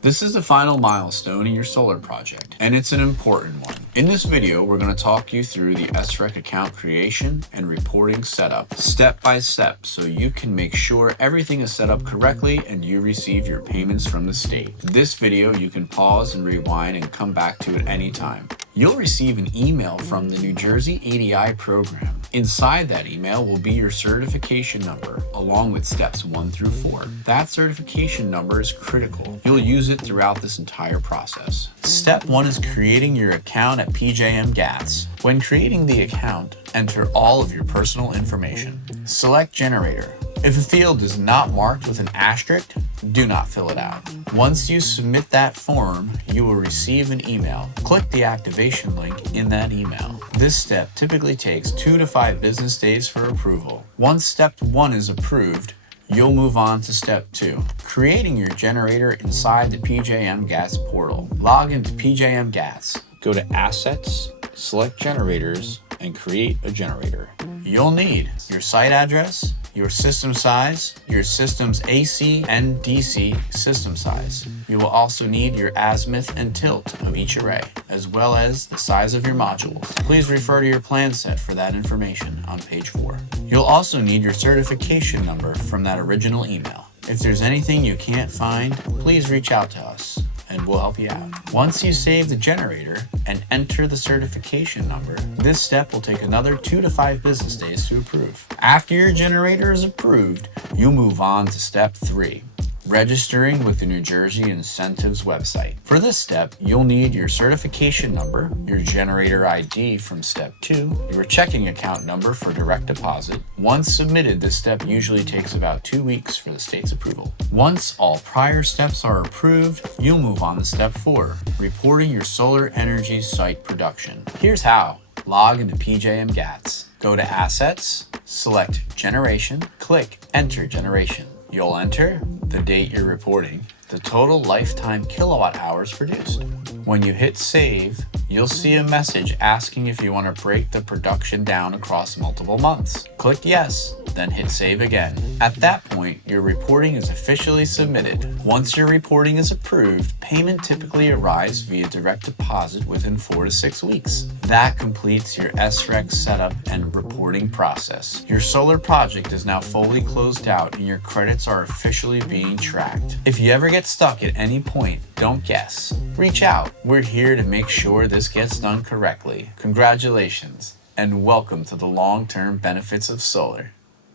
This is the final milestone in your solar project, and it's an important one. In this video, we're going to talk you through the SREC account creation and reporting setup, step by step, so you can make sure everything is set up correctly and you receive your payments from the state. This video, you can pause and rewind and come back to it anytime. You'll receive an email from the New Jersey ADI program. Inside that email will be your certification number, along with steps 1 through 4. That certification number is critical. You'll use it throughout this entire process. Step 1 is creating your account at PJM GATS. When creating the account, enter all of your personal information. Select generator. If a field is not marked with an asterisk, do not fill it out. Once you submit that form, you will receive an email. Click the activation link in that email. This step typically takes 2 to 5 business days for approval. Once step 1 is approved, you'll move on to step 2, creating your generator inside the PJM GATS portal. Log into PJM GATS. Go to Assets, select Generators, and create a generator. You'll need your site address, your system size, your system's AC and DC system size. You will also need your azimuth and tilt of each array, as well as the size of your modules. Please refer to your plan set for that information on page 4. You'll also need your certification number from that original email. If there's anything you can't find, please reach out to us and we'll help you out. Once you save the generator and enter the certification number, this step will take another 2 to 5 business days to approve. After your generator is approved, you'll move on to step 3. Registering with the New Jersey Incentives website. For this step, you'll need your certification number, your generator ID from step 2, your checking account number for direct deposit. Once submitted, this step usually takes about 2 weeks for the state's approval. Once all prior steps are approved, you'll move on to step 4, reporting your solar energy site production. Here's how. Log into PJM GATS. Go to Assets, select Generation, click Enter Generation. You'll enter the date you're reporting, the total lifetime kilowatt hours produced. When you hit save, you'll see a message asking if you want to break the production down across multiple months. Click yes, then hit save again. At that point, your reporting is officially submitted. Once your reporting is approved, payment typically arrives via direct deposit within 4 to 6 weeks. That completes your SREC setup and reporting process. Your solar project is now fully closed out and your credits are officially being tracked. If you ever get stuck at any point, don't guess. Reach out. We're here to make sure this gets done correctly. Congratulations, and welcome to the long-term benefits of solar.